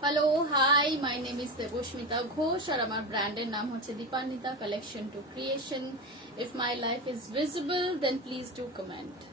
Hello, hi, my name is Deboshmita Ghosh और हमारा branded नाम होचे Dipanwita collection to creation. If my life is visible, then please do comment.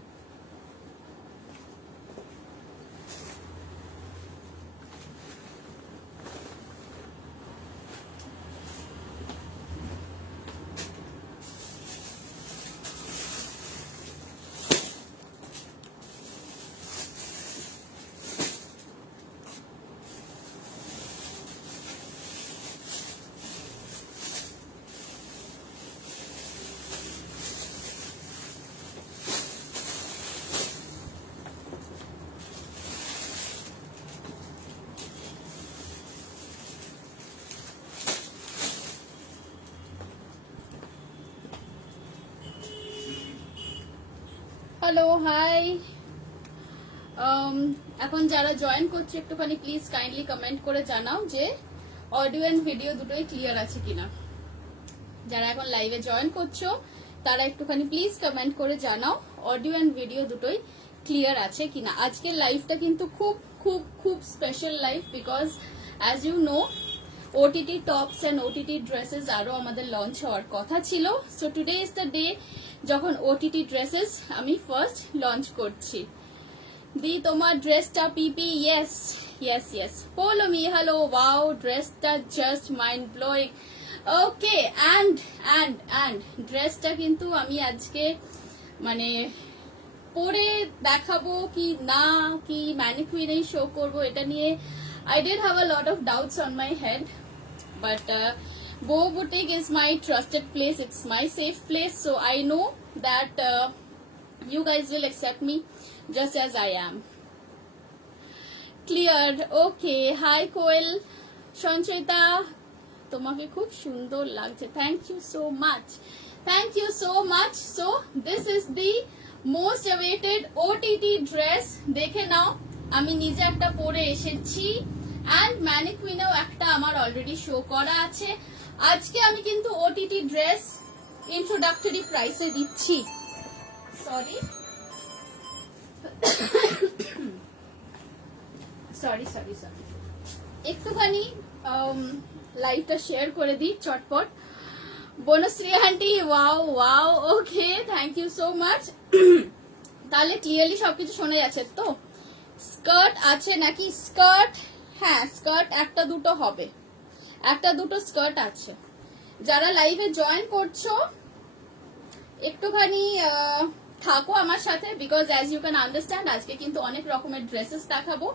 Hello hi, এখন যারা join করছে একটুখানি প্লিজ কাইন্ডলি কমেন্ট করে জানাও যে অডিও এন্ড ভিডিও দুটোই ক্লিয়ার আছে কিনা. যারা এখন লাইভে জয়েন করছো তারা একটুখানি প্লিজ কমেন্ট করে জানাও অডিও এন্ড ভিডিও দুটোই ক্লিয়ার আছে কিনা. আজকের লাইভটা কিন্তু খুব খুব খুব special live because as you know OTT tops and OTT dresses আরো আমাদের লঞ্চ হওয়ার কথা ছিল. So today is the day যখন ওটিটি ড্রেসেস আমি ফার্স্ট লঞ্চ করছি. দি তোমার ড্রেসটা পিপি, yes yes yes, follow me, hello, wow, ড্রেসটা just mind blowing. Okay, and ড্রেসটা কিন্তু আমি আজকে মানে পরে দেখাবো কি না, কি ম্যানিকুইনেই শো করবো, এটা নিয়ে I did have a lot of doubts on my head, but Bow Boutique is my trusted place. It's my safe place, so I know that you guys will accept me just as I am. Cleared. Okay. Hi, Koel. Sanchita, তোমাকে খুব সুন্দর লাগছে. Thank you so much. Thank you so much. So this is the most awaited OTT dress. দেখে নাও, আমি নিজে একটা পরে এসেছি এন্ড ম্যানিকুইনেও একটা আমার অলরেডি শো করা আছে. আজকে আমি কিন্তু ওটিটি ড্রেস ইন্ট্রোডাক্টরি প্রাইসে দিচ্ছি. সরি সরি সরি সরি একটুখানি লাইভটা শেয়ার করে দিই চটপট. Banashree aunty, wow wow, okay, thank you so much. তাহলে ক্লিয়ারলি সবকিছু শোনা যাচ্ছে তো? স্কার্ট আছে নাকি? স্কার্ট, হ্যাঁ স্কার্ট একটা দুটো হবে, একটা দুটো স্কার্ট আছে. যারা লাইভে জয়েন করছো একটুখানি থাকো আমার সাথে because as you can understand আজকে কিন্তু অনেক রকমের ড্রেসেস দেখাবো,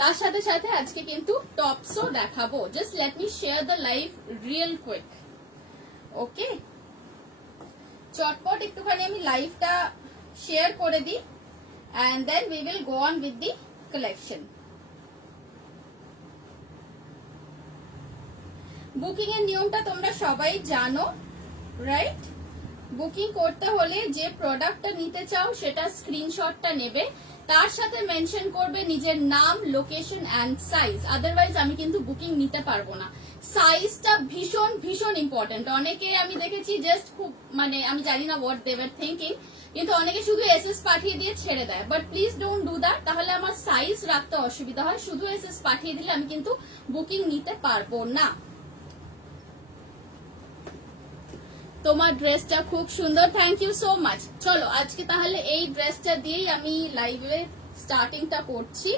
তার সাথে সাথে আজকে কিন্তু টপসও দেখাবো. Just let me share the live real quick. Okay, চটপট একটুখানি আমি লাইভটা শেয়ার করে দিই and then we will go on with the collection. Booking এর নিয়মটা তোমরা সবাই জানো, রাইট? বুকিং করতে হলে যে প্রোডাক্টটা নিতে চাও সেটা স্ক্রিনশটটা নেবে, তার সাথে মেনশন করবে নিজের নাম, লোকেশন এন্ড সাইজ. আদারওয়াইজ আমি কিন্তু বুকিং নিতে পারবো না. সাইজটা ভীষণ ভীষণ ইম্পর্টেন্ট. অনেকে আমি দেখেছি জাস্ট খুব মানে আমি জানি না হোয়াট দে ওয়ার থিংকিং, কিন্তু অনেকে শুধু এসএস পাঠিয়ে দিয়ে ছেড়ে দেয়. But please don't do that, তাহলে আমার সাইজ রাখতে অসুবিধা হয়. শুধু এসএস পাঠিয়ে দিলে আমি কিন্তু বুকিং নিতে পারবো না. তোমার ড্রেসটা খুব সুন্দর, থ্যাংক ইউ সো মাচ. চলো আজকে তাহলে এই ড্রেসটা দিয়েই আমি লাইভে স্টার্টিংটা করছি.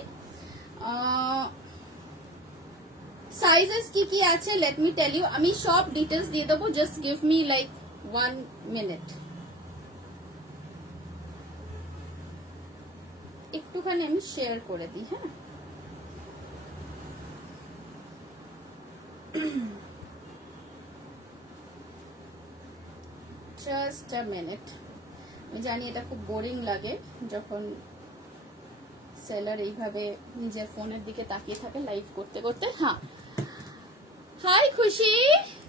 সাইজেস কি কি আছে লেট মি টেল ইউ. আমি সব ডিটেলস দিয়ে দেবো, just give me like 1 minute. একটুখানি আমি শেয়ার করে দিই. হ্যাঁ, জাস্ট আ মিনিট. আমি জানি এটা খুব বোরিং লাগে যখন সেলার এইভাবে নিজের ফোনের দিকে তাকিয়ে থাকে লাইভ করতে করতে. হ্যাঁ, hi Khushi,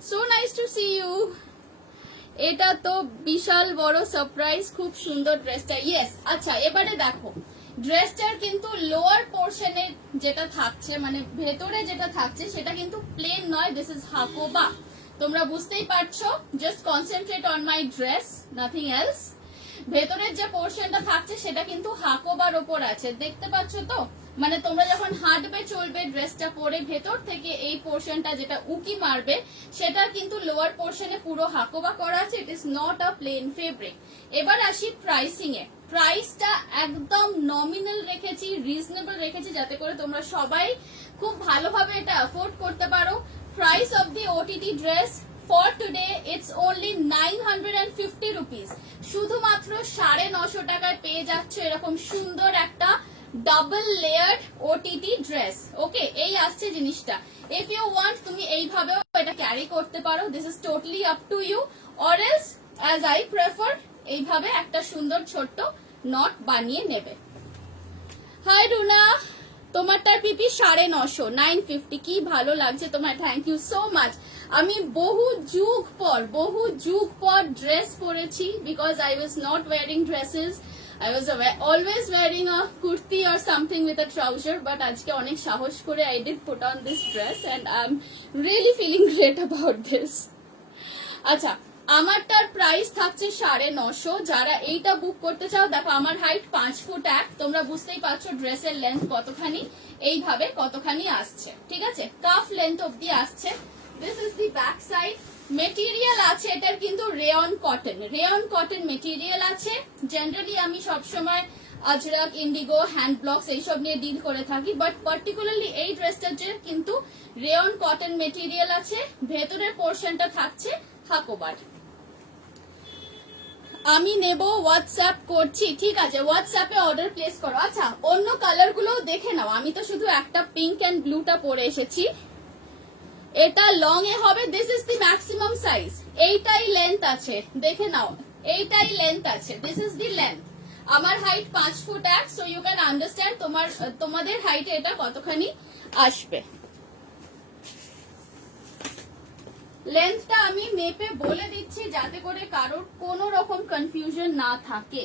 so nice to see you. এটা তো বিশাল বড় সারপ্রাইজ, খুব সুন্দর ড্রেসটা. ইয়েস, আচ্ছা এবারে দেখো ড্রেসটার কিন্তু লোয়ার পোর্শনে যেটা থাকছে মানে ভেতরে যেটা থাকছে সেটা কিন্তু প্লেন নয়, দিস ইজ হাকোবা. তোমরা বুঝতেই পারছো, just concentrate on my dress, nothing else. ভেতরের যে পোর্শনটা থাকছে সেটা কিন্তু হাকোবার ওপর আছে, দেখতে পাচ্ছ তো? মানে তোমরা যখন হাঁটবে চলবে ড্রেসটা পরে ভেতর থেকে এই পোর্শনটা যেটা উকি মারবে সেটা কিন্তু লোয়ার পোর্শনে পুরো হাকোবা করা আছে, it is not a plain fabric. এবার আসি প্রাইসিং এ। প্রাইসটা একদম নমিনাল রেখেছি, রিজনেবল রেখেছি, যাতে করে তোমরা সবাই খুব ভালোভাবে এটা অ্যাফোর্ড করতে পারো। Price of the OTT dress for today it's only 950 rupees. শুধুমাত্র 950 টাকায় পেয়ে যাচ্ছ এরকম সুন্দর একটা ডাবল লেয়ার্ড ওটিটি ড্রেস। ওকে, এই আসছে জিনিসটা। ইফ ইউ ওয়ান্ট তুমি এইভাবেও এটা ক্যারি করতে পারো, this is totally up to you, or else as I prefer এইভাবে একটা সুন্দর ছোট্ট নট বানিয়ে নেবে। হাই রুনা, তোমারটার পিপি 950, 950। কি ভালো লাগছে তোমার, থ্যাংক ইউ সো মাচ। আমি বহু যুগ পর ড্রেস পরেছি, because I was not wearing dresses. I was always wearing a kurti or something with a trouser, but আজকে অনেক সাহস করে I did put on this dress and I'm really feeling great about this. আচ্ছা, আমারটার price থাকছে 950। যারা এইটা বুক করতে চাও, দেখো আমার হাইট 5 ফুট 1, তোমরা বুঝতেই পারছো ড্রেসের লেন্থ কতখানি, এইভাবে কতখানি আসছে, ঠিক আছে, কাফ লেন্থ অব্দি আসছে। This is the back side. Material আছে এটার কিন্তু রেয়ন কটন মেটেরিয়াল আছে। জেনারেলি আমি সবসময় আজরাক, ইন্ডিগো, হ্যান্ড ব্লকস এইসব নিয়ে ডিল করে থাকি, বাট পার্টিকুলারলি এই ড্রেসটার যে কিন্তু রেয়ন কটন মেটেরিয়াল আছে। ভেতরের পোর্শনটা থাকছে হাকোবার। আমি নেব, হোয়াটসঅ্যাপ করছি, ঠিক আছে, হোয়াটসঅ্যাপে অর্ডার প্লেস করো। আচ্ছা, অন্য কালার গুলো দেখে নাও, আমি তো শুধু একটা পিঙ্ক এন্ড ব্লুটা পরে এসেছি। এটা লং এ হবে, this is the maximum size, এইটাই লেন্থ আছে, দেখে নাও, এইটাই লেন্থ আছে, দিস ইজ দি লেন্থ। আমার হাইট 5 ফুট 1, সো ইউ ক্যান আন্ডারস্ট্যান্ড তোমাদের হাইটে এটা কতখানি আসবে। লেন্থটা আমি মেপে বলে দিচ্ছি যাতে করে কারোর কোনো রকম কনফিউশন না থাকে।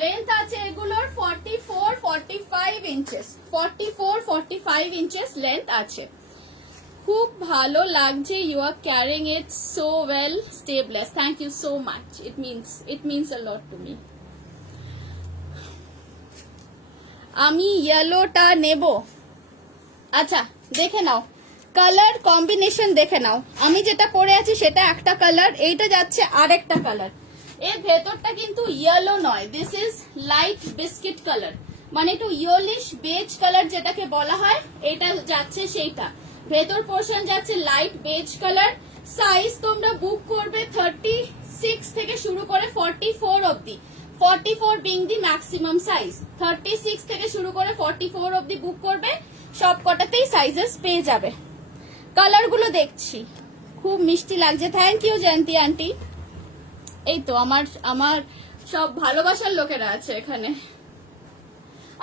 লেন্থ আছে এগুলোর 44-45 ইঞ্চেস, 44-45 ইঞ্চেস লেন্থ আছে। খুব ভালো লাগছে, you are carrying it so well, stay bless, thank you so much, it means a lot to me. আমি ইয়েলোটা নেব। আচ্ছা, দেখে নাও কালার কম্বিনেশন, দেখে নাও, আমি যেটা পরে আছি সেটা একটা কালার, এইটা যাচ্ছে আর একটা কালার। এর ভেতরটা কিন্তু ইয়েলো নয়, this is light biscuit colour, মানে একটু ইয়েলিশ বেজ কালার যেটাকে বলা হয়, এটা যাচ্ছে সেইটা। ভেতর পোর্শন যাচ্ছে লাইট বেজ কালার। সাইজ তোমরা বুক করবে 36 থেকে শুরু করে 44 অবধি, 44 বিং দি ম্যাক্সিমাম সাইজ। 36 থেকে শুরু করে 44 অবধি বুক করবে, সব কটাতেই সাইজেস পেয়ে যাবে। কালার গুলো দেখছি, খুব মিষ্টি লাগছে, থ্যাংক ইউ জয়ন্তী আন্টি। এই তো আমার সব ভালোবাসার লোকেরা আছে এখানে।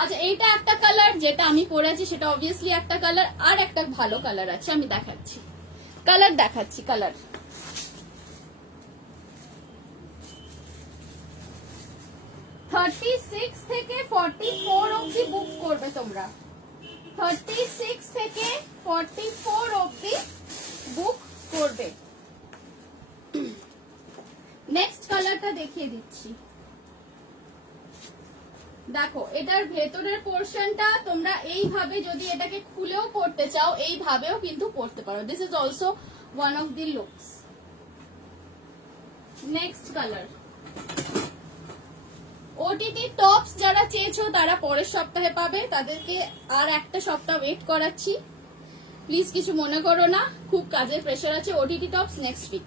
আচ্ছা, এইটা একটা কালার, যেটা আমি পরে আছি সেটা অবভিয়াসলি একটা কালার, আর একটা ভালো কালার আছে, আমি দেখাচ্ছি কালার। $36 থেকে 44 অবধি বুক করবে তোমরা, 36 থেকে 44 অবধি বুক করবে। নেক্সট কালারটা দেখিয়ে দিচ্ছি, দেখো এটার ভেতরের পোর্শনটা তোমরা এইভাবে যদি এটাকে খুলেও পড়তে চাও, এইভাবেও কিন্তু পড়তে পারো, this is also one of the looks. Next colour, OTT tops যারা চেয়েছো তারা পরের সপ্তাহে পাবে, তাদেরকে আর একটা সপ্তাহ ওয়েট করাচ্ছি, প্লিজ কিছু মনে করো না, খুব কাজের প্রেশার আছে। OTT tops next week.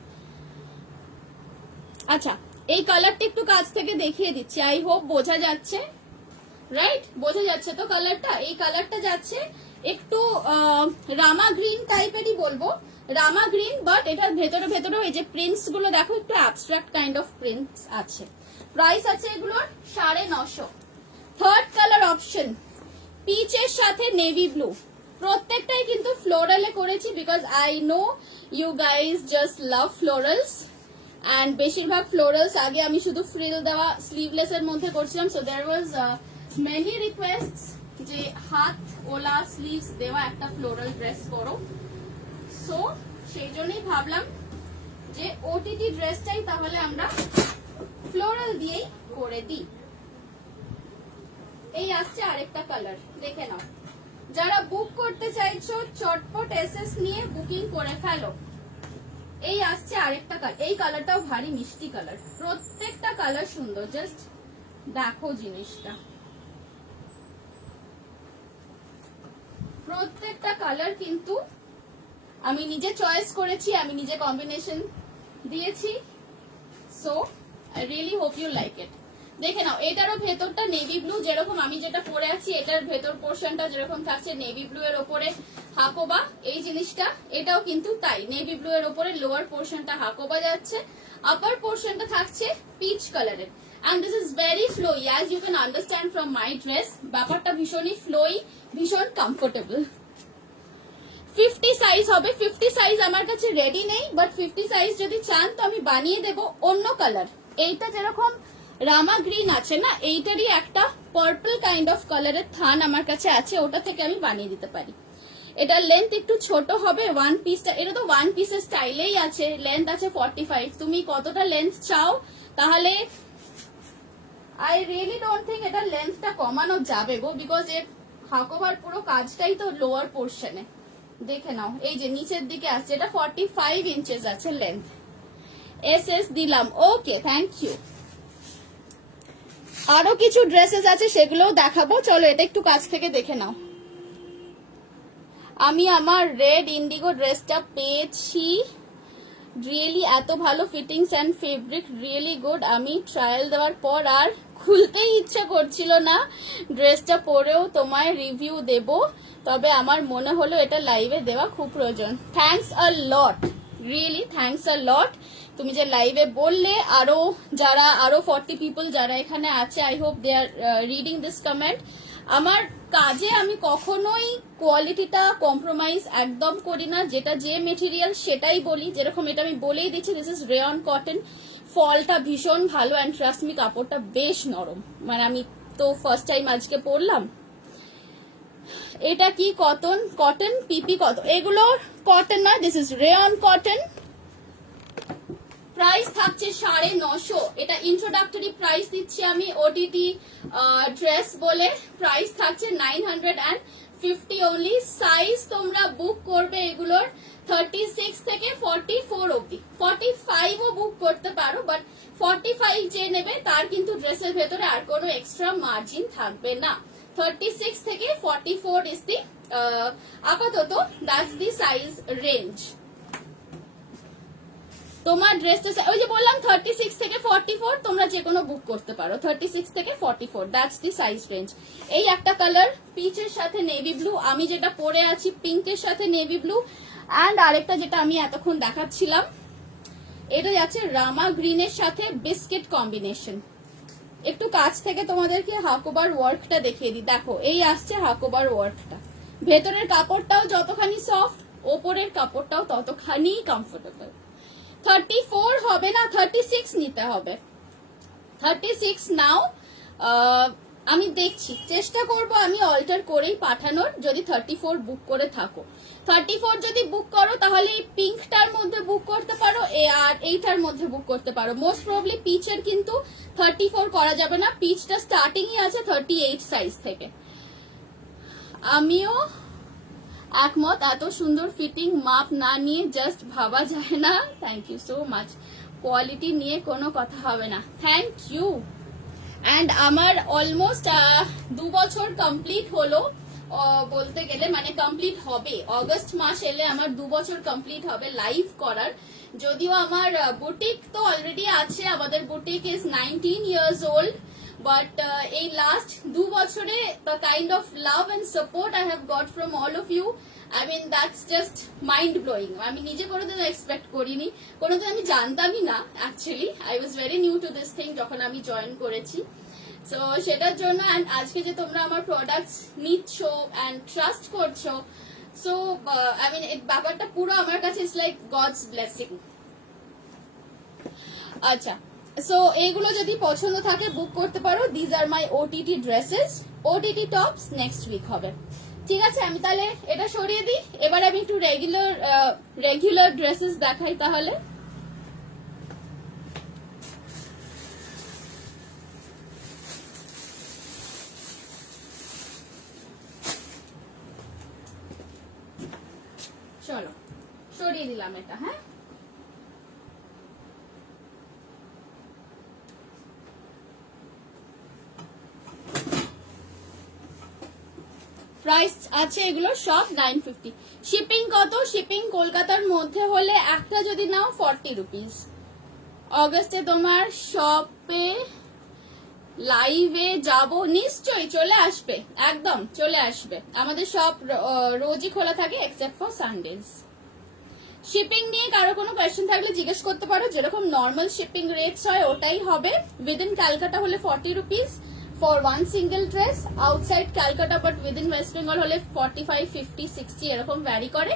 আচ্ছা, এই কালারটা একটু কাছ থেকে দেখিয়ে দিচ্ছি, আই হোপ বোঝা যাচ্ছে, রাইট, বোঝা যাচ্ছে তো কালারটা। এই কালারটা যাচ্ছে একটু রামা গ্রিন টাইপেরই বলবো, রামা গ্রিন, বাট এটার ভেতরেও এই যে প্রিন্টস গুলো দেখো একটু অ্যাবস্ট্রাক্ট কাইন্ড অফ প্রিন্টস আছে। প্রাইস আছে এগুলোর 950। থার্ড কালার অপশন, পিচের সাথে নেভি ব্লু, প্রত্যেকটাই কিন্তু ফ্লোরালে করেছি, because I know you guys just love florals, and বেশিরভাগ ফ্লোরালস আগে আমি শুধু ফ্রিল দেওয়া স্লিভলেস এর মধ্যে করছিলাম, সো দেয়ার ওয়াজ মেনি রিকোয়েস্টস যে হাত ওলা স্লিভস দেওয়া একটা ফ্লোরাল ড্রেস করো, সো সেই জন্যই ভাবলাম যে ওটিটি ড্রেসটাই তাহলে আমরা ফ্লোরাল দিয়েই করে দিই। এই আসছে আরেকটা কালার, দেখে নাও। যারা বুক করতে চাইছো চটপট এসএস নিয়ে বুকিং করে ফেলো। এই আসছে আরেকটা কালার, এই কালারটাও ভারী মিষ্টি কালার, প্রত্যেকটা কালার সুন্দর, জাস্ট দেখো জিনিসটা, প্রত্যেকটা কালার কিন্তু আমি নিজে চয়েস করেছি, আমি নিজে কম্বিনেশন দিয়েছি। So I really hope you like it. দেখে নাও, এটারও ভেতরটা নেভি ব্লু, যেরকম আমি যেটা পরে আছি এটার ভেতর পোর্শনটা যেরকম থাকছে নেভি ব্লু এর ওপরে হাকোবা, এই জিনিসটা এটাও কিন্তু তাই, নেভি ব্লু এর ওপরে লোয়ার পোর্শনটা হাকোবা যাচ্ছে, আপার পোর্শনটা থাকছে পিচ কালারের। and this is very flowy as you can understand from my dress, ব্যাপারটা ভীষণই ফ্লোই, ভীষণ কমফোর্টেবল। 50 সাইজ হবে, 50 সাইজ আমার কাছে রেডি নেই, বাট 50 সাইজ যদি চান তো আমি বানিয়ে দেব অন্য কালার। এইটা যেরকম রামা গ্রিন আছে না, এইটারই একটা পার্পল কাইন্ড অফ কালারের থান আমার কাছে আছে, ওটা থেকে আমি বানিয়ে দিতে পারি। এটার লেন্থ একটু ছোট হবে, ওয়ান পিসটা, এটা তো ওয়ান পিসের স্টাইলেই আছে, লেন্থ আছে 45, তুমি কতটা লেন্থ চাও, তাহলে আই রিয়েলি ডোন্ট থিঙ্ক এটার লেন্থটা কমানো যাবে গো, বিকজ এর হাকোভার পুরো কাজটাই তো লোয়ার পোর্শনে। দেখে নাও, এই যে নিচের দিকে আসছে, এটা 45 ইঞ্চেস আছে লেন্থ। এস দিলাম, ওকে, থ্যাংক ইউ। আরো কিছু ড্রেসেস আছে, সেগুলোও দেখাবো, চলো এটা একটু কাছ থেকে দেখে নাও। আমি আমার রেড ইন্ডিগো ড্রেসটা পেয়েছি, রিয়েলি এত ভালো fittings and fabric, really good. আমি ট্রায়াল দেওয়ার পর আর খুলতেই ইচ্ছা করছিল না, ড্রেসটা পরেও তোমায় রিভিউ দেব, তবে আমার মনে হলো এটা লাইভে দেওয়া খুব প্রয়োজন। Thanks a lot, really thanks a lot, তুমি যে লাইভে বললে। আরো 40 পিপল যারা এখানে আছে, I hope they are reading this comment. আমার কাজে আমি কখনোই কোয়ালিটিটা কম্প্রোমাইজ একদম করি না, যেটা যে মেটেরিয়াল সেটাই বলি, যেরকম এটা আমি বলেই দিচ্ছি দিস ইজ রেয়ন কটন, ফলটা ভীষণ ভালো অ্যান্ড ট্রাস্ট মি কাপড়টা বেশ নরম, মানে আমি তো ফার্স্ট টাইম আজকে পরলাম। এটা কি কটন, কটন পিপি কটন, এগুলো কটন নয়, this is rayon cotton. Price থাকছে 950, এটা ইন্ট্রোডাক্টরি প্রাইস দিচ্ছি আমি, ওটিটি ড্রেস বলে প্রাইস থাকছে 950 অনলি। সাইজ তোমরা বুক করবে এগুলোর 36 থেকে 44 অবধি, 45ও বুক করতে পারো, বাট 45 যে নেবে তার কিন্তু ড্রেসের ভেতরে আর কোনো এক্সট্রা মার্জিন থাকবে না। 36 থেকে 44 ইজ দি আপাতত দ্যাটস দি সাইজ রেঞ্জ। তোমার ড্রেসটা ওই যে বললাম 36 থেকে 44, তোমরা যে কোনো বুক করতে পারো, 36 থেকে 44 দ্যাটস দি সাইজ রেঞ্জ। এই একটা কালার পিচের সাথে নেভি ব্লু, আমি যেটা পরে আছি পিঙ্কের সাথে নেভি ব্লু, অ্যান্ড আরেকটা যেটা আমি এতক্ষণ দেখাচ্ছিলাম এটা যাচ্ছে রামা গ্রিনের সাথে বিস্কিট কম্বিনেশন। একটু কাছ থেকে তোমাদেরকে হাকোবার ওয়ার্কটা দেখিয়ে দিই, দেখো এই আসছে হাকোবার ওয়ার্কটা, ভেতরের কাপড়টাও যতখানি সফট, ওপরের কাপড়টাও ততখানি কমফোর্টেবল। 34 হবে না, 36 নিতে হবে, 36 নাও। আমি দেখছি, চেষ্টা করব আমি অল্টার করেই পাঠানোর, যদি 34 বুক করে থাকো। 34 যদি বুক করো তাহলে এই পিঙ্কটার মধ্যে বুক করতে পারো, আর এইটার মধ্যে বুক করতে পারো। মোস্ট প্রবলি পিচের কিন্তু 34 করা যাবে না, পিচটা স্টার্টিংই আছে 38 সাইজ থেকে। আমিও একমত, এত সুন্দর ফিটিং মাপ না নিয়ে জাস্ট ভাবা যায় না। Thank you so much, quality নিয়ে কোনো কথা হবে না, থ্যাংক ইউ। অ্যান্ড আমার অলমোস্ট 2 বছর কমপ্লিট হলো বলতে গেলে, মানে কমপ্লিট হবে, অগস্ট মাস এলে আমার 2 বছর কমপ্লিট হবে লাইভ করার। যদিও আমার বুটিক তো অলরেডি আছে, আমাদের boutique is 19 years old, but এই লাস্ট 2 বছরে the kind of love and support I have got from all of you, I mean that's just mind blowing. আমি নিজে কোনোদিন এক্সপেক্ট করিনি, কোনোদিন আমি জানতামই না actually, I was very new to this thing যখন আমি জয়েন করেছি। সো সেটার জন্য অ্যান্ড আজকে যে তোমরা আমার প্রোডাক্টস নিচ্ছ অ্যান্ড ট্রাস্ট করছো, সো আই মিন ব্যাপারটা পুরো আমার কাছে ইটস লাইক গডস ব্লেসিং। আচ্ছা, সো এইগুলো যদি পছন্দ থাকে বুক করতে পারো। These are my OTT dresses, OTT tops next week হবে, ঠিক আছে। আমি তাহলে এটা সরিয়ে দিই, এবার আমি একটু রেগুলার ড্রেসেস দেখাই তাহলে। সরিয়ে দিলাম এটা। হ্যাঁ, প্রাইস আছে এগুলো সব 950। শিপিং কত? শিপিং কলকাতার মধ্যে হলে একটা যদি নাও 40 রুপিস। অগস্টে তোমার শপে লাইভে যাব, নিশ্চয়ই চলে আসবে, একদম চলে আসবে। আমাদের শপ রোজই খোলা থাকে এক্সেপ্ট ফর সানডেজ। শিপিং নিয়ে কারো কোনো কোয়েশ্চেন থাকলে জিজ্ঞেস করতে পারো। যেরকম নর্মাল শিপিং রেটস হয় ওটাই হবে। উইদিন ক্যালকাটা হলে 40 rupees for one single dress, outside Calcutta but within West Bengal হলে 45, 50, 60 এরকম ভ্যারি করে।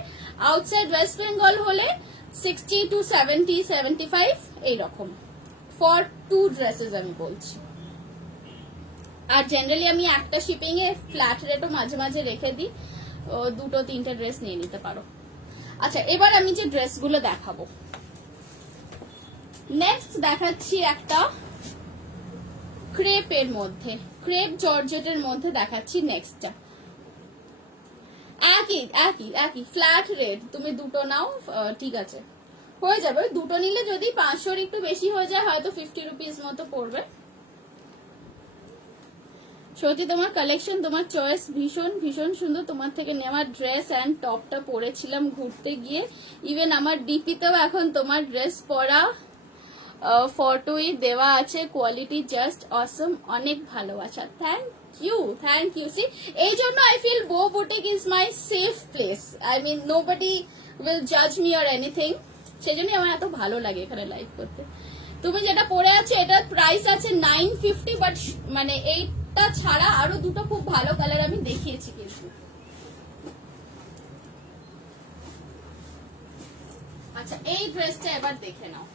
আউটসাইড ওয়েস্ট বেঙ্গল হলে 60 to 70, 75 এইরকম ফর 2 ড্রেসেস আমি বলছি। আর জেনারেলি আমি একটা শিপিং এ ফ্ল্যাট রেটও মাঝে মাঝে রেখে দিই, 2-3টে ড্রেস নিয়ে নিতে পারো। আচ্ছা, এবার আমি যে ড্রেসগুলো দেখাবো, নেক্সট দেখাচ্ছি একটা ক্রেপের মধ্যে, ক্রেপ জর্জেটের মধ্যে দেখাচ্ছি নেক্সটটা। একই একই একই ফ্ল্যাট রেট, তুমি দুটো নাও ঠিক আছে, হয়ে যাবে। দুটো নিলে যদি 500 একটু বেশি হয়ে যায় হয়তো 50 রুপিস মতো পড়বে। সত্যি তোমার কালেকশন, তোমার চয়েস ভীষণ ভীষণ সুন্দর। তোমার থেকে নেওয়া ড্রেস অ্যান্ড টপটা পরেছিলাম ঘুরতে গিয়ে, ইভেন আমার ডিপিতেও এখন তোমার ড্রেস পরা ফটোই দেওয়া আছে। কোয়ালিটি জাস্ট অসম, অনেক ভালোবাসা। Thank you, thank you. See, এই জন্য I feel bow boutique is my safe place. I mean nobody will জাজ মি অর এনিথিং। সেই জন্যই আমার এত ভালো লাগে এখানে লাইভ করতে। তুমি যেটা পরে আছো এটার প্রাইস আছে 950, বাট মানে এইটা ছাড়া আরো দুটো খুব ভালো কালার আমি দেখিয়েছি কিন্তু। আচ্ছা, এই ড্রেসটা এবার দেখে নাও।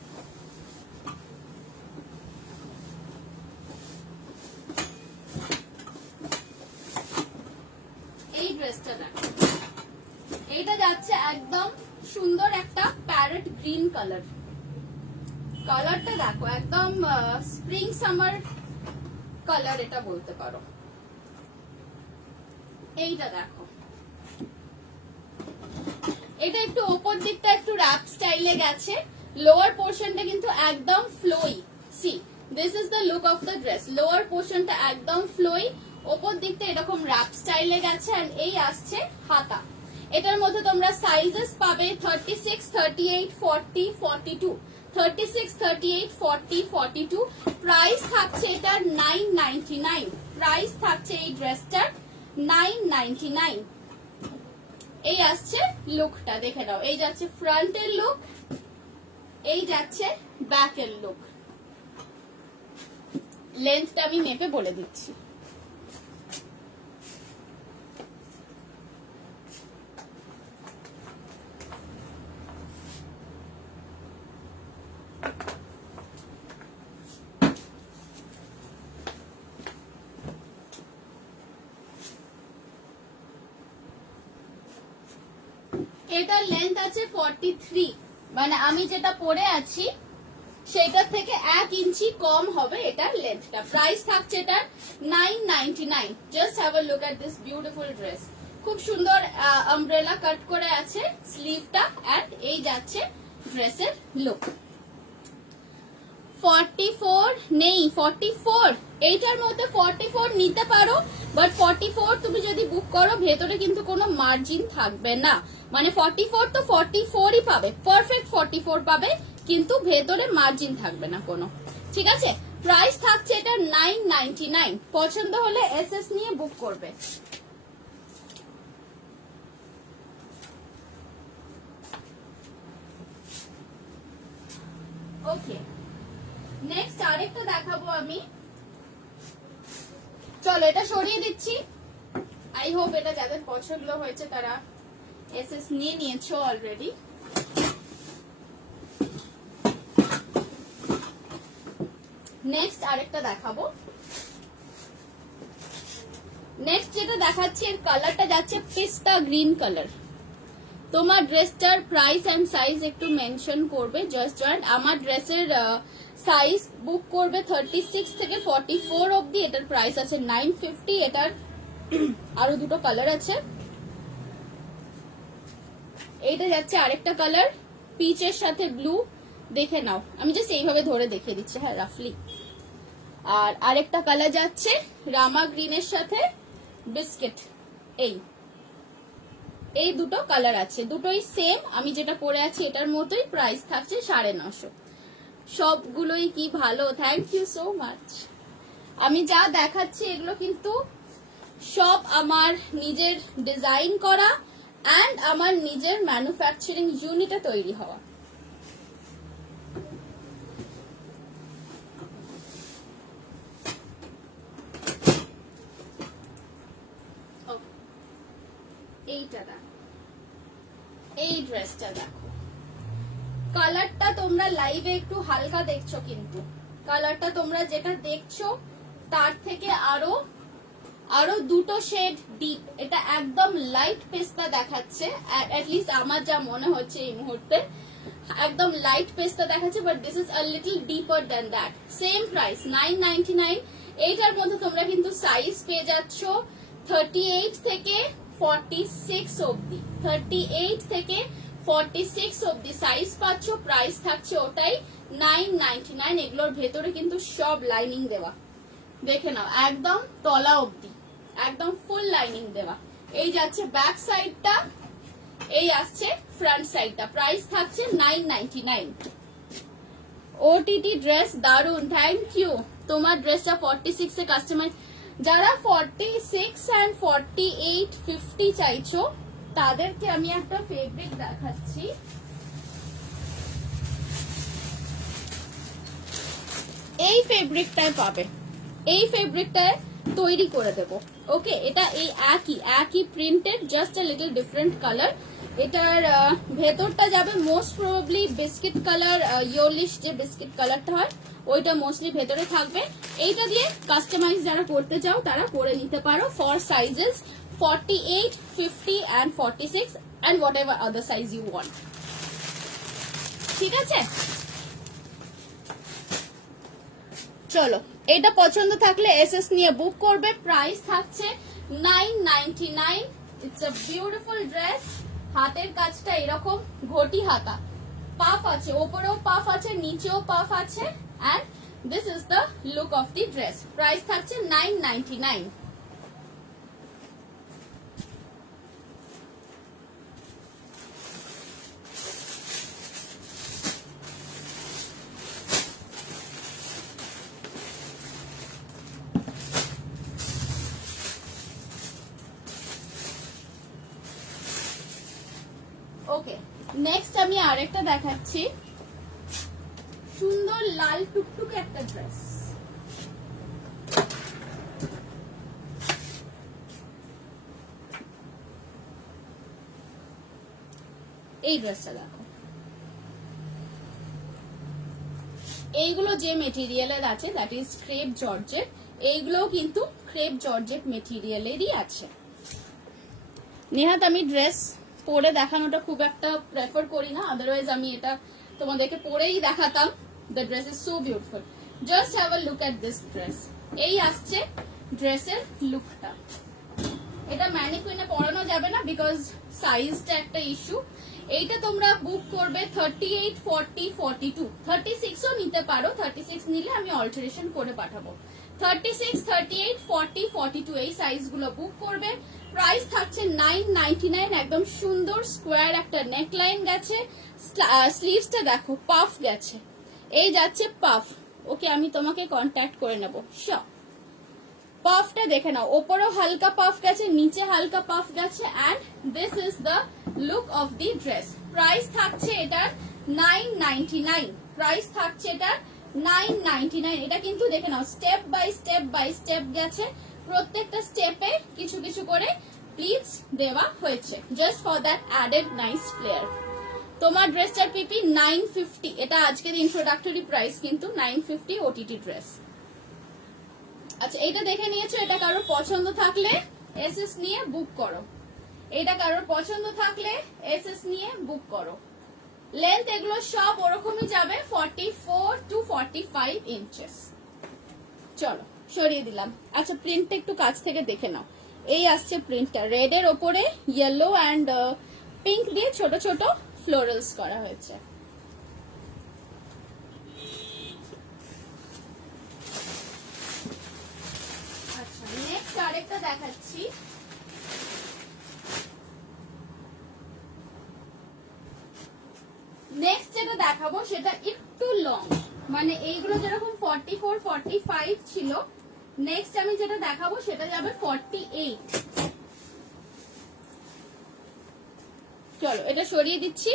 এই ড্রেসটা দেখো, এইটা যাচ্ছে একদম সুন্দর একটা প্যারেট গ্রিন কালার। কালারটা দেখো, একদম স্প্রিং সামার কালার এটা বলতে পারো। এইটা দেখো, এটা একটু ওপর দিকটা একটু র্যাপ স্টাইলে গেছে, লোয়ার পোর্শনটা কিন্তু একদম flowy. See, this is the look of the dress. Lower পোর্শনটা একদম ফ্লোই, ওপর দিকটা এরকম র্যাপ স্টাইলে গেছে, এন্ড এই আসছে হাতা। এটার মধ্যে তোমরা সাইজেস পাবে 36, 38, 40, 42। 36, 38, 40, 42। প্রাইস থাকছে এটার 999। প্রাইস থাকছে এই ড্রেসটার 999। এই আসছে লুকটা, দেখে নাও। এই যাচ্ছে ফ্রন্টের লুক, এই যাচ্ছে ব্যাকের লুক। লেন্থটা আমি মেপে বলে দিচ্ছি। এটার লেন্থ আছে 43, মানে আমি যেটা পরে আছি সেটার থেকে 1 ইঞ্চি কম হবে এটার লেন্থটা। প্রাইস থাকছে এটার 999। Just have a look at this beautiful dress. খুব সুন্দর আমব্রেলা কাট করে আছে স্লিভটা, এন্ড এই যাচ্ছে ড্রেসের লুক। 44 নেই, 44 এইটার মধ্যে 44 নিতে পারো, বাট 44 তুমি যদি বুক করো ভেতরে কিন্তু কোনো মার্জিন থাকবে না। মানে 44 তো 44ই পাবে, পারফেক্ট 44 পাবে, কিন্তু ভেতরে মার্জিন থাকবে না কোনো। ঠিক আছে, প্রাইস থাকছে এটা 999। পছন্দ হলে এসএস নিয়ে বুক করবে। ওকে, নেক্সট আরেকটা দেখাবো আমি। চলো এটা সরিয়ে দিচ্ছি। আই হোপ এটা যাদের পছন্দ হয়েছে তারা এসএস নিয়ে নিয়েছো অলরেডি। নেক্সট আরেকটা দেখাবো। নেক্সট যেটা দেখাচ্ছি এর কালারটা যাচ্ছে পিস্তা গ্রিন কালার। তোমার ড্রেসটার প্রাইস এন্ড সাইজ একটু মেনশন করবে জাস্ট জয়েন্ট। আমার ড্রেসের সাইজ বুক করবে 36 থেকে 44 অবধি। এটার প্রাইস আছে 950। এটার আরো দুটো কালার আছে। এইটা যাচ্ছে আরেকটা কালার পিচের সাথে ব্লু, দেখে নাও, আমি জাস্ট এইভাবে ধরে দেখিয়ে দিচ্ছি, হ্যাঁ রাফলি। আর আরেকটা কালার যাচ্ছে রামা গ্রিনের সাথে বিস্কিট, এই দুটো কালার আছে, দুটোই সেম, আমি যেটা পরে আছি এটার মতোই, প্রাইস থাকছে 950। সবগুলোই কি ভালো, থ্যাংক ইউ সো মাচ। আমি যা দেখাচ্ছি এগুলো কিন্তু সব আমার নিজের ডিজাইন করা অ্যান্ড আমার নিজের ম্যানুফ্যাকচারিং ইউনিটে তৈরি হওয়া। এইটা দেখো, এই ড্রেসটা দেখো, কালারটা তোমরা লাইভে একটু হালকা দেখছো, কিন্তু কালারটা তোমরা যেটা দেখছো তার থেকে আরো আরো দুটো শেড ডিপ। এটা একদম লাইট পেস্তা দেখাচ্ছে, অ্যাটলিস্ট আমার যা মনে হচ্ছে এই মুহূর্তে একদম লাইট পেস্তা দেখাচ্ছে, but this is a little deeper than that. Same price 999। এইটার মধ্যে তোমরা কিন্তু সাইজ পেয়ে যাচ্ছ 38 থেকে 46 অবধি, 38 থেকে 46 অবধি সাইজ পাচ্ছ, প্রাইস থাকছে ওটাই 999। এগুলোর ভেতরে কিন্তু সব লাইনিং দেওয়া, দেখে নাও একদম তলা অবধি, একদম ফুল লাইনিং দেওয়া। এই যাচ্ছে ব্যাক সাইডটা, এই আসছে ফ্রন্ট সাইডটা, প্রাইস থাকছে 999। ওটিটি ড্রেস দারুন, থ্যাংক ইউ। তোমার ড্রেসটা 46 এ কাস্টমার, যারা 46 এন্ড 48 50 চাইছো তাদেরকে আমি একটা ফেব্রিক দেখাচ্ছি। এই ফেব্রিকটায় পাবে, এই ফেব্রিকটায় তৈরি করে দেব, ওকে। এটা এই একই printed, just a little different colour. এটার ভেতরটা যাবে most probably biscuit colour, yellowish যে বিস্কিট কালারটা হয় ওইটা মোস্টলি ভেতরে থাকবে। এইটা দিয়ে কাস্টমাইজ যারা করতে চাও তারা করে নিতে পারো for sizes 48, 50 and 46 and whatever other size you want, ঠিক আছে। চলো, এটা পছন্দ থাকলে এসএস নিয়ে বুক করবে, প্রাইস থাকছে 999। ইটস আ বিউটিফুল ড্রেস, হাতের কাজটা এরকম ঘটি হাতা, পাফ আছে, ওপরেও পাফ আছে, নিচেও পাফ আছে, and this is the look of the dress. Price থাকছে 999। ওকে, নেক্সট আমি আরেকটা দেখাচ্ছি, সুন্দর লাল টুকটুকে একটা ড্রেস। এই ড্রেসটা দেখো, এইগুলো যে মেটেরিয়ালের আছে দ্যাট ইজ ক্রেপ জর্জেট, এইগুলোও কিন্তু ক্রেপ জর্জেট মেটেরিয়ালেরই আছে। নেহাত আমি ড্রেস পরে দেখানোটা খুব একটা প্রেফার করি না, আদারওয়াইজ আমি এটা তোমাদেরকে পরেই দেখাতাম। The dress is so beautiful, just have a look at this dress. এই আসছে ড্রেসের লুকটা। এটা ম্যানিকুইনে পরানো যাবে না বিকজ সাইজটা একটা ইস্যু। এইটা তোমরা বুক করবে 38, 40, 42, 36ও নিতে পারো, 36 নিলে আমি অল্টারেশন করে পাঠাবো। 36, 38, 40, 42 এই সাইজগুলো বুক করবে, প্রাইস থাকছে 999। একদম সুন্দর স্কোয়ার একটা নেকলাইন গেছে, স্লিভসটা দেখো পাফ গেছে, এই যাচ্ছে পাফ। ওকে, আমি তোমাকে কন্ট্যাক্ট করে নেবো, শিওর। পাফটা দেখে নাও, ওপরেও হালকা পাফ গেছে, নিচে হালকা পাফ গেছে, and this is the look of the dress. Price থাকছে এটার 999, প্রাইস থাকছে এটার 999। এটা কিন্তু দেখে নাও step by step by step গেছে, প্রত্যেকটা স্টেপে কিছু কিছু করে প্লিটস দেওয়া হয়েছে, just for that added nice flair. তোমার ড্রেসটার পিপি 950, এটা আজকের ইন্ট্রোডাক্টরি প্রাইস কিন্তু 950 ওটিটি ড্রেস। আচ্ছা, এটা দেখে নিয়েছো, এটা কারোর পছন্দ থাকলে এসএস নিয়ে বুক করো, এটা কারোর পছন্দ থাকলে এসএস নিয়ে বুক করো। লেন্থ এগুলো সব ওরকমই যাবে 44 to 45 ইঞ্চেস। চলো সরিয়ে দিলাম। আচ্ছা, প্রিন্টটা একটু কাছ থেকে দেখে নাও। এই আসছে প্রিন্টটা, রেড এর ওপরে ইয়েলো অ্যান্ড পিঙ্ক দিয়ে ছোট ছোট ফ্লোরালস করা হয়েছে। আচ্ছা, নেক্সট আরেকটা দেখাচ্ছি। নেক্সট যেটা দেখাবো সেটা একটু লং, মানে এইগুলো যেরকম 44 45 ছিল, নেক্সট আমি যেটা দেখাবো সেটা যাবে 48। চলো এটা সরিয়ে দিচ্ছি।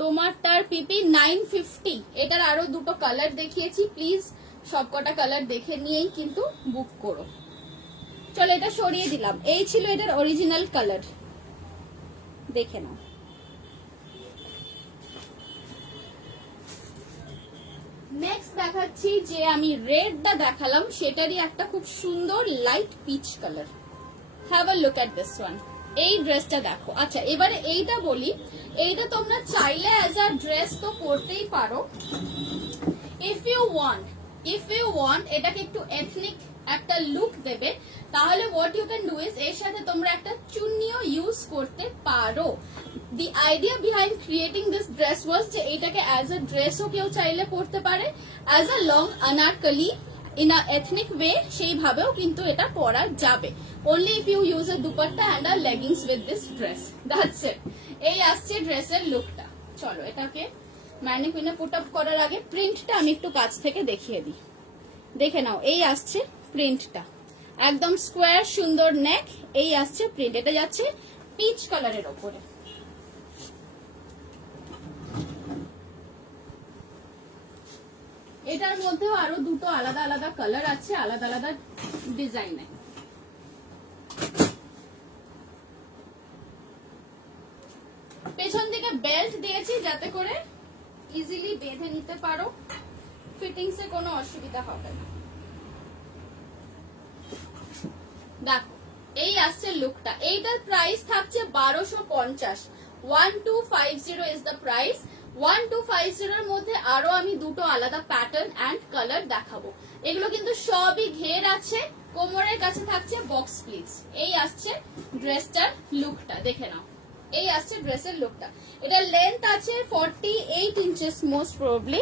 তোমারটার পিপি 950। এটার আরো দুটো কালার দেখিয়েছি, প্লিজ সবকটা কালার দেখে নিয়েই কিন্তু বুক করো। চলো এটা সরিয়ে দিলাম। এই ছিল এটার অরিজিনাল কালার, দেখে নাও। নেক্সট দেখাচ্ছি যে আমি রেডটা দেখালাম সেটারই একটা খুব সুন্দর light peach colour. Have a look at this one. এই ড্রেসটা দেখো। আচ্ছা এবারে এইটা বলি, এইটা তোমরা চাইলে অ্যাজ আ ড্রেস তো পরতেই পারো। ইফ ইউ ওয়ান্ট এটাকে একটু এথনিক একটা লুক দেবে, তাহলে what you can do is এর সাথে তোমরা একটা চুন্নিও ইউজ করতে পারো। The idea behind creating this dress was যে এটাকে অ্যাজ আ ড্রেসও কেউ চাইলে পরতে পারে, as a long Anarkali in a ethnic way সেইভাবেও কিন্তু এটা পরা যাবে। only if you use a dupatta and a leggings with this dress. That's it. এই আসছে ড্রেসের লুকটা। চলো এটাকে ম্যানিকুইনে পুট আপ করার আগে প্রিন্টটা আমি একটু কাছ থেকে দেখিয়ে দিই। দেখে নাও, এই আসছে প্রিন্টটা, একদম স্কোয়ার সুন্দর নেক। এই আসছে প্রিন্ট, এটা যাচ্ছে পিচ কালারের ওপরে। এটার মধ্যেও আরো দুটো আলাদা আলাদা কালার আছে, আলাদা আলাদা ডিজাইনে। পেছন দিকে বেল্ট দিয়েছি যাতে করে ইজিলি বেঁধে নিতে পারো, ফিটিংসে কোনো অসুবিধা হবে না। দেখো এই আসছে লুকটা। এইটার প্রাইস থাকছে 1250। 1250 ইজ দ্য প্রাইস। 1250 এর মধ্যে আরো আমি দুটো আলাদা প্যাটার্ন এন্ড কালার দেখাবো। এগুলো কিন্তু সবই ঘের আছে, কোমরের কাছে থাকছে বক্স প্লিটস। এই আসছে ড্রেসটার লুকটা, দেখে নাও। এই আসছে ড্রেসের লুকটা। এটা লেন্থ আছে 48 ইঞ্চেস মোস্ট প্রবাবলি।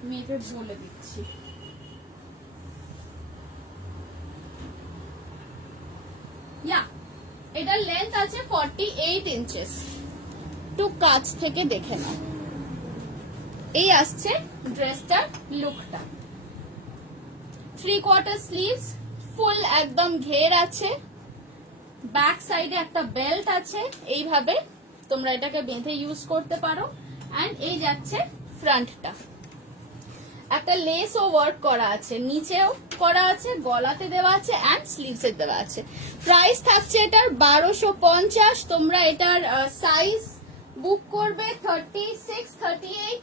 আমি এটা বলে দিচ্ছি। এটার লেন্থ আছে 48 ইঞ্চেস। একটু কাছ থেকে দেখে নাও। এই আসছে ড্রেসটার লুকটা। 3/4 স্লিভস, ফুল একদম ঘের আছে, ব্যাক সাইডে একটা বেল্ট আছে। এইভাবে তোমরা এটাকে বেঁধে ইউজ করতে পারো। এন্ড এই যাচ্ছে ফ্রন্টটা, একটা লেস ও ওয়ার্ক করা আছে, নিচেও করা আছে, গলাতে দেওয়া আছে এন্ড স্লিভস এ দেওয়া আছে। প্রাইস থাকছে এটার 1250। তোমরা এটার সাইজ বুক করবে 36, 38,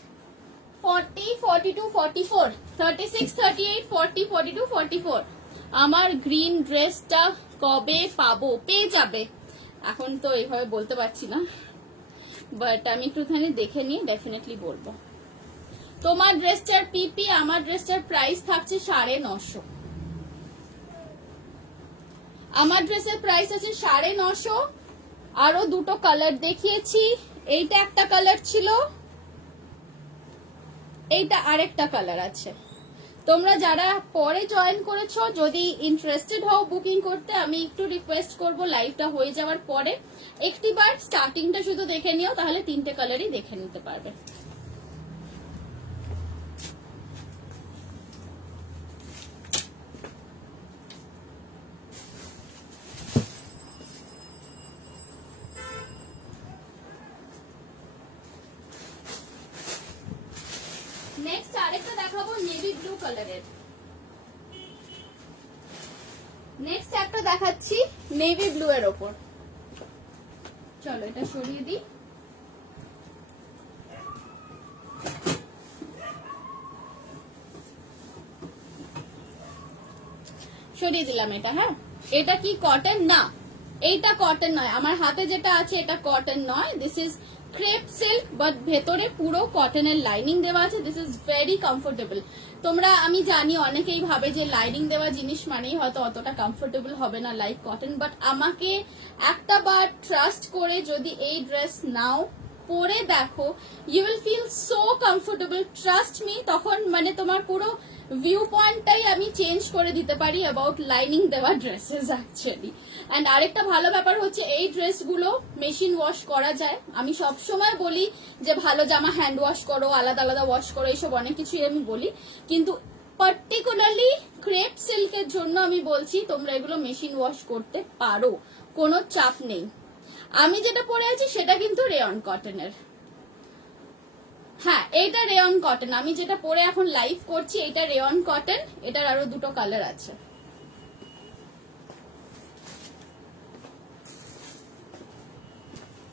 40, 42, 44, 36, 38, 40, 42, 44। আমার গ্রিন ড্রেসটা কবে পাবো? পেয়ে যাবে। এখন তো এইভাবে বলতে পারছি না, বাট আমি একটুখানি দেখে নিয়ে ডেফিনেটলি বলবো। তোমার ড্রেসটার পিপি, আমার ড্রেসটার প্রাইস থাকছে 950। আমার ড্রেসের প্রাইস আছে 950। আরো দুটো কালার দেখিয়েছি। এইটা একটা কালার ছিল, এইটা আরেকটা কালার আছে। তোমরা যারা পরে জয়েন করেছো, যদি ইন্টারেস্টেড হও বুকিং করতে, আমি একটু রিকোয়েস্ট করব লাইভটা হয়ে যাওয়ার পরে একটিবার স্টার্টিংটা শুধু দেখে নিও, তাহলে তিনটে কালারই দেখে নিতে পারবে। নেক্সট আরেকটা দেখাবো নেভি ব্লু কালারের। নেক্সট একটা দেখাচ্ছি নেভি ব্লু এর ওপর। চলো এটা সরিয়ে দিই। সরিয়ে দিলাম এটা। হ্যাঁ, এটা কি কটন? না, এইটা কটন নয়। আমার হাতে যেটা আছে এটা কটন নয়। This is crepe silk but ভেতরে পুরো কটনের লাইনিং দেওয়া আছে। This is very comfortable. তোমরা, আমি জানি অনেকেই ভাবে যে লাইনিং দেওয়া জিনিস মানেই হয়তো অতটা কমফোর্টেবল হবে না লাইক কটন, বাট আমাকে একটা বার ট্রাস্ট করে যদি এই ড্রেস নাও, পরে দেখো, you will feel so comfortable, trust me. তখন মানে তোমার পুরো ভিউ পয়েন্টটাই আমি চেঞ্জ করে দিতে পারি অ্যাবাউট লাইনিং দেওয়া ড্রেসেস অ্যাকচুয়ালি। অ্যান্ড আরেকটা ভালো ব্যাপার হচ্ছে এই ড্রেসগুলো মেশিন ওয়াশ করা যায়। আমি সব সময় বলি যে ভালো জামা হ্যান্ড ওয়াশ করো, আলাদা আলাদা ওয়াশ করো, এইসব অনেক কিছুই আমি বলি, কিন্তু পার্টিকুলারলি ক্রেপ সিল্কের জন্য আমি বলছি তোমরা এগুলো মেশিন ওয়াশ করতে পারো, কোনো চাপ নেই। আমি যেটা পরে আছি সেটা কিন্তু রেয়ন কটনের। হ্যাঁ, এইটা রেয়ন কটন। আমি যেটা পরে এখন লাইভ করছি এটা রেয়ন কটন। এটার আরো দুটো কালার আছে।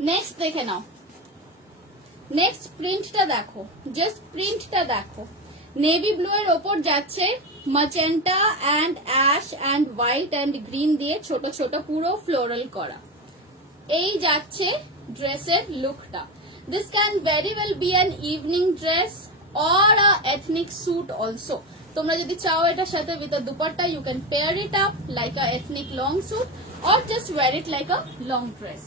নেক্সট দেখে নাও, নেক্সট প্রিন্টটা দেখো, জাস্ট প্রিন্টটা দেখো। নেভি ব্লু এর ওপর যাচ্ছে magenta and ash and white and green দিয়ে ছোট ছোট পুরো ফ্লোরাল করা। এই যাচ্ছে ড্রেসের লুকটা। This can very well be an evening dress or a ethnic suit also. তোমরা যদি চাও এটার সাথে with a dupatta, you can pair it up like a ethnic long suit or just wear it like a long dress.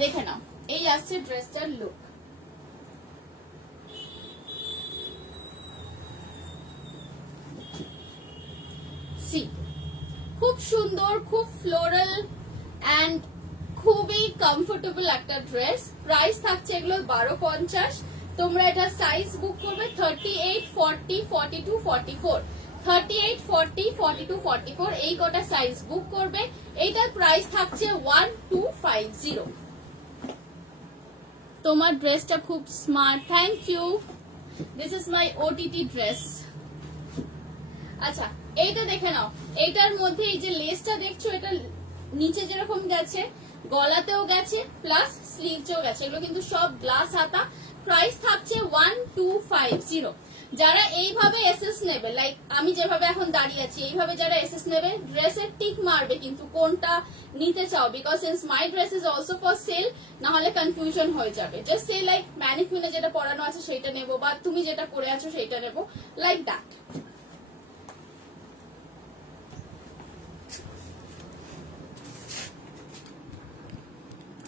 দেখে নাও, এই আসছে ড্রেসটার look. খুব সুন্দর, খুব ফ্লোরাল অ্যান্ড খুবই কমফোর্টেবল একটা ড্রেস। প্রাইস থাকছে এগুলো 12.50। তোমরা এটা সাইজ বুক করবে 38, 40, 42, 44, 38, 40, 42, 44 এই কটা সাইজ বুক করবে। এইটার প্রাইস থাকছে 1250। তোমার ড্রেসটা খুব smart, thank you. This is my OTT dress. আচ্ছা, এইটা দেখে নাও। এইটার মধ্যে এই যে লেসটা দেখছো, এটা নিচে যেরকম গেছে গলাতেও গেছে প্লাস স্লিভসেও গেছে। এগুলো কিন্তু সব গ্লাস হাতা। প্রাইস থাকছে 1250। যারা এইভাবে এসএস নেবে, লাইক আমি যেভাবে এখন দাঁড়িয়ে আছি এইভাবে যারা এসএস নেবে, ড্রেসের টিক মারবে কিন্তু কোনটা নিতে চাও, because since my dress is also for sale, না হলে কনফিউশন হয়ে যাবে। জাস্ট সে লাইক ম্যানিকুইনে যেটা পরানো আছে সেটা নেবো, বা তুমি যেটা পরে আছো সেটা নেবো, লাইক দ্যাট।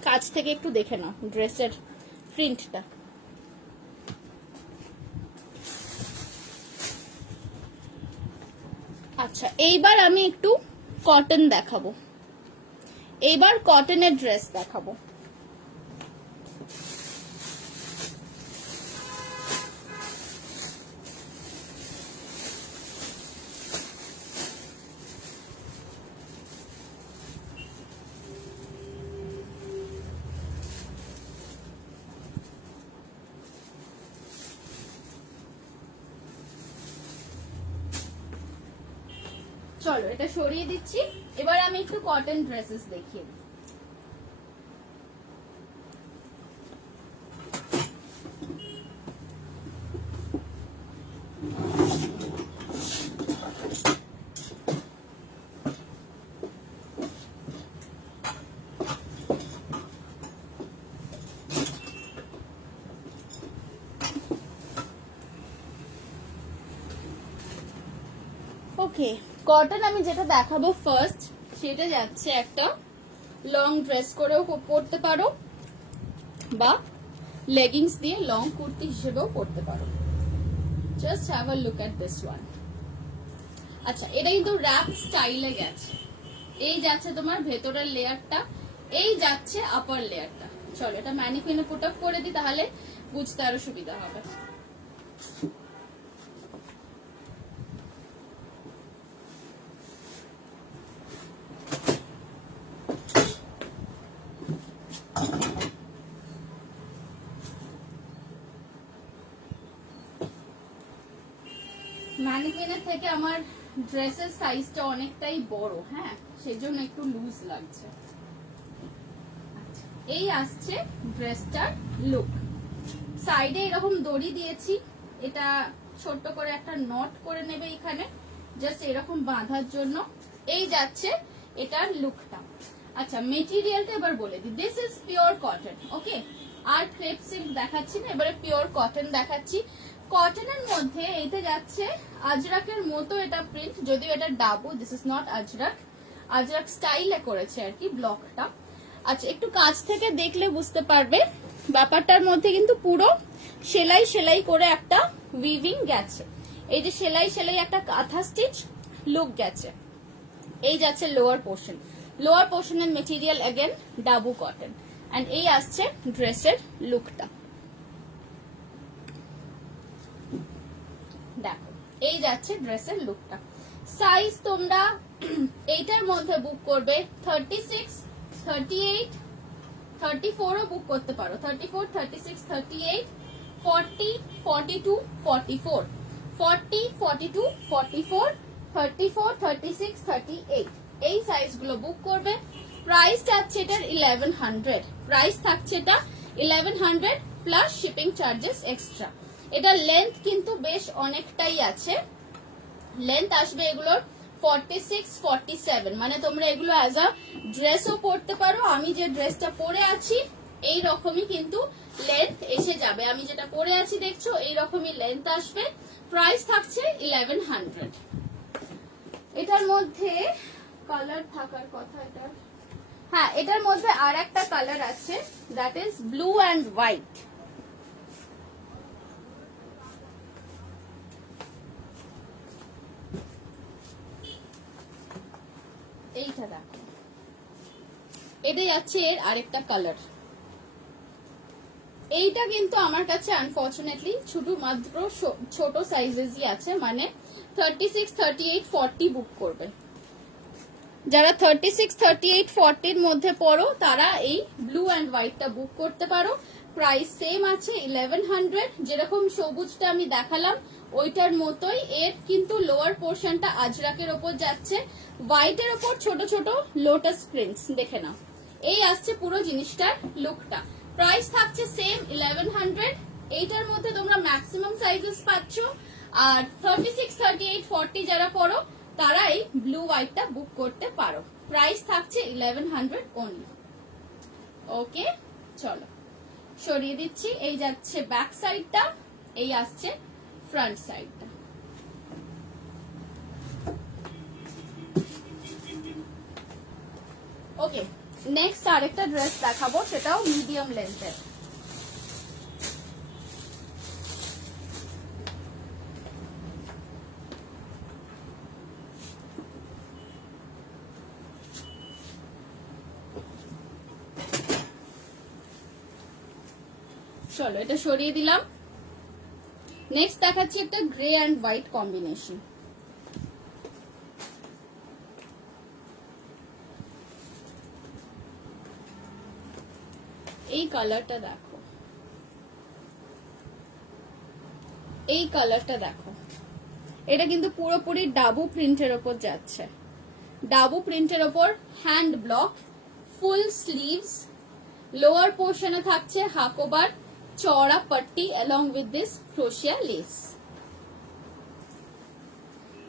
কাছ থেকে একটু দেখে নাও ড্রেসের প্রিন্টটা। আচ্ছা, এইবার আমি একটু কটন দেখাবো। এইবার কটনের ড্রেস দেখাবো। চলো এটা সরিয়ে দিচ্ছি। এবার আমি একটু কটন ড্রেসেস দেখিয়ে দিই। ওকে, কটন আমি যেটা দেখাবো ফার্স্ট, সেটা যাচ্ছে একটা লং ড্রেস করেও পরতে পারো বা লেগিংস দিয়ে লং কুর্তি হিসেবেও পরতে পারো। Just have a look at this one. আচ্ছা, এটা কিন্তু র্যাপ স্টাইলে গেছে। এই যাচ্ছে তোমার ভেতরের লেয়ারটা, এই যাচ্ছে আপার লেয়ারটা। চলো এটা ম্যানিকুইনে পুট আপ করে দিই, তাহলে বুঝতে আরো সুবিধা হবে। ম্যানিকুইনের থেকে আমার ড্রেসের সাইজটা অনেকটাই বড়, হ্যাঁ, সেজন্য একটু লুজ লাগছে। এই আসছে ড্রেসটার লুক। সাইডে এরকম দড়ি দিয়েছি, এটা ছোট্ট করে একটা নট করে নেবে এখানে, জাস্ট এরকম বাঁধার জন্য। এই যাচ্ছে এটার লুকটা। আচ্ছা, মেটেরিয়ালটা এবার বলে দিই, this is pure cotton. Okay, আর ক্রেপ সিল্ক দেখাচ্ছি না, এবারে পিওর কটন দেখাচ্ছি। কটনের মধ্যে এইটা যাচ্ছে আজরাকের মতো এটা প্রিন্ট, যদিও এটা dabu, this is not Ajrak, Ajrak স্টাইলে করেছে আর কি ব্লকটা। আচ্ছা, একটু কাছ থেকে দেখলে বুঝতে পারবে ব্যাপারটার মধ্যে কিন্তু পুরো সেলাই সেলাই করে একটা উইভিং গেছে। এই যে সেলাই সেলাই একটা কাঁথা স্টিচ লুক গেছে। এই যাচ্ছে লোয়ার পোর্শন, লোয়ার পোর্শনের material again Dabu cotton, and এই আসছে ড্রেসের লুকটা। দেখো, এই যাচ্ছে ড্রেসের লুকটা। সাইজ তোমরা এইটার মধ্যে বুক করবে 36, 38, 34ও বুক করতে পারো, 34, 36, 38, 40, 42, 44, 40, 42, 44, 34, 36, 38 এই সাইজগুলো বুক করবে। প্রাইস থাকছে এটার 1100, প্রাইস থাকছে এটা 1100 প্লাস শিপিং চার্জেস এক্সট্রা। এটা লেন্থ কিন্তু বেশ অনেকটাই আছে, লেন্থ আসবে এগুলোর 46, 47, মানে তোমরা এগুলো অ্যাজ আ ড্রেসও পরতে পারো। আমি যে ড্রেসটা পরে আছি এই রকমই কিন্তু লেন্থ এসে যাবে, আমি যেটা পরে আছি দেখছো এই রকমই লেন্থ আসবে। প্রাইস থাকছে 1100। এটার মধ্যে কালার থাকার কথা, এটা হ্যাঁ, এটার মধ্যে আর একটা কালার আছে, that is blue and white. এইটা দেখো, এটা যাচ্ছে এর আরেকটা কালার। এইটা কিন্তু আমার কাছে আনফরচুনেটলি শুধুমাত্র ছোট সাইজেসই আছে, মানে 36, 38, 40 বুক করবে। যারা 36, 38, 40 এর মধ্যে পড়ো তারা এই ব্লু অ্যান্ড হোয়াইটটা বুক করতে পারো। প্রাইস সেম আছে 1100, যেরকম সবুজটা আমি দেখালাম ওইটার মতোই। এর কিন্তু লোয়ার পোর্শনটা আজরাকের ওপর যাচ্ছে, হোয়াইটের ওপর ছোট ছোট লোটাস প্রিন্টস, দেখে নাও। এই আসছে পুরো জিনিসটার লুকটা। প্রাইস থাকছে সেম 1100। এইটার মধ্যে তোমরা ম্যাক্সিমাম সাইজেস পাচ্ছ, আর 36, 38, 40 যারা পড়ো তারা এই ব্লু হোয়াইটটা বুক করতে পারো। প্রাইস থাকছে 1100 অনলি। ওকে, চলো সরিয়ে দিচ্ছি। এই যাচ্ছে ব্যাক সাইডটা, এই আসছে ফ্রন্ট সাইডটা। ওকে, নেক্সট আরেকটা ড্রেস দেখাবো, সেটাও মিডিয়াম লেন্থের। চলো এটা সরিয়ে দিলাম। নেক্সট দেখাচ্ছি একটা গ্রে অ্যান্ড হোয়াইট কম্বিনেশন। এই কালারটা দেখো, এই কালারটা দেখো, এটা কিন্তু পুরোপুরি ডাবু প্রিন্টের ওপর যাচ্ছে, ডাবু প্রিন্টের ওপর hand block, full sleeves, lower পোর্শনে থাকছে হাকোবার চওড়া পট্টি along with this crochet lace।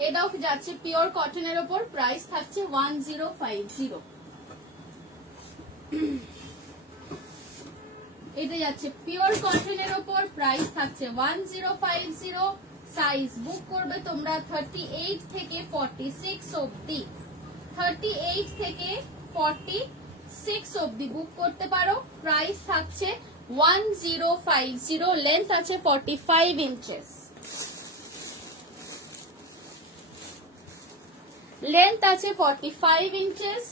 এটাও যাচ্ছে পিওর কটনের ওপর, প্রাইস থাকছে 1050। এটা যাচ্ছে পিওর কটনের ওপর, প্রাইস থাকছে 1050। সাইজ বুক করবে তোমরা 38 থেকে 46 অবধি, 38 থেকে 46 অবধি বুক করতে পারো। প্রাইস থাকছে 1050। লেন্থ আছে 45 ইঞ্চেস, লেন্থ আছে 45 ইঞ্চেস।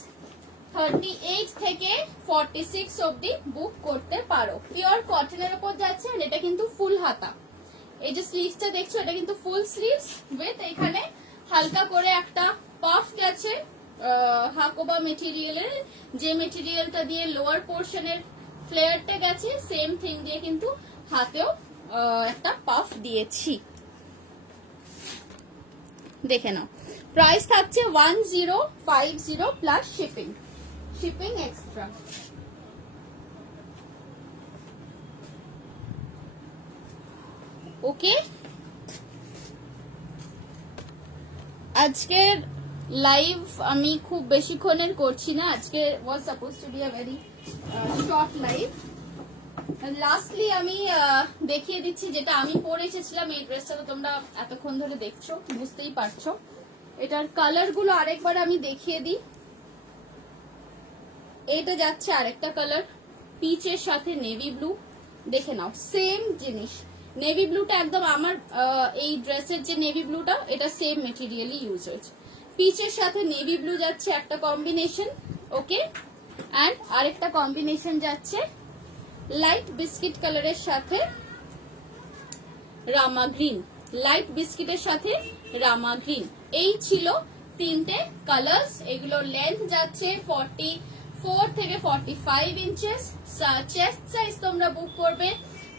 38 থেকে 46 অবধি বুক করতে পারো। পিওর কটনের উপর যাচ্ছে, আর এটা কিন্তু ফুল হাতা। এই যে স্লিভসটা দেখছো এটা কিন্তু ফুল স্লিভস উইথ এখানে হালকা করে একটা পাফ গেছে হাকোবা মেটেরিয়ালের, যে মেটেরিয়ালটা দিয়ে লোয়ার পোর্শনের ফ্লেয়ারটা গেছে সেম থিং দিয়ে কিন্তু হাতেও একটা পাফ দিয়েছি, দেখে নাও। প্রাইস থাকছে 1050 প্লাস শিপিং, শিপিং এক্সট্রা। ওকে, আজকের লাইভ আমি খুব বেশিক্ষণের করছি না, আজকে ওয়াজ suppose two be a very short live. Lastly আমি দেখিয়ে দিচ্ছি যেটা আমি পরে এসেছিলাম। এই ড্রেসটা তো তোমরা এতক্ষণ ধরে দেখছো, বুঝতেই পারছো। এটার কালার গুলো আরেকবার আমি দেখিয়ে দিই। এটা যাচ্ছে আরেকটা কালার, পিচের সাথে নেভি ব্লু, দেখে নাও সেম জিনিস। নেভি ব্লুটা একদম আমার এই ড্রেসের যে নেভি ব্লুটা, এটা সেম মেটেরিয়ালই ইউজ হয়েছে। পিচের সাথে নেভি ব্লু যাচ্ছে একটা কম্বিনেশন, ওকে। অ্যান্ড আরেকটা কম্বিনেশন যাচ্ছে লাইট বিস্কিট কালারের সাথে রামা গ্রিন, লাইট বিস্কিটের সাথে রামা গ্রিন। এই ছিল তিনটে কালার্স। এগুলোর লেন্থ যাচ্ছে 44 থেকে 45 ইঞ্চেস। চেস্ট সাইজ তোমরা বুক করবে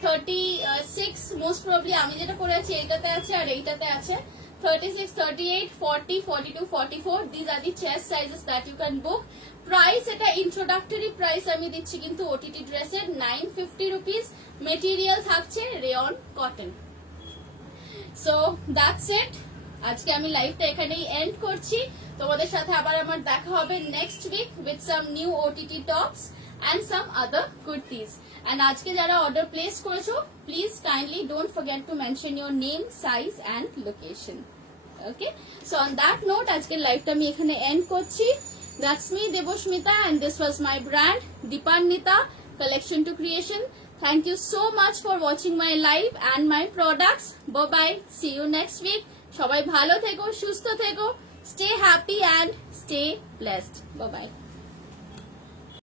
36, মোস্ট প্রবলি আমি যেটা পরেছি এইটাতে আছে আর এইটাতে আছে 36, 38, 40, 42, 44. These are the chest sizes that you can book. Price এটা ইন্ট্রোডাক্টরি প্রাইস আমি দিচ্ছি কিন্তু ওটিটি ড্রেসের 950 রুপিস। মেটেরিয়াল থাকছে rayon cotton. So that's it. আজকে আমি লাইভটা এখানেই এন্ড করছি। তোমাদের সাথে আবার আমার দেখা হবে next week with some new OTT tops and some other kurtis. And আজকে যারা অর্ডার প্লেস করেছো, please kindly don't forget to mention your name, size and location. Okay, so on that note আজকের লাইভটা আমি এখানে এন্ড করছি। That's me, Debosmita, and this was my brand, Deepanita Collection to Creation. Thank you so much for watching my live and my products. Bye bye. See you next week. সবাই ভালো থেকো, সুস্থ থেকো, stay happy and stay blessed. Bye bye.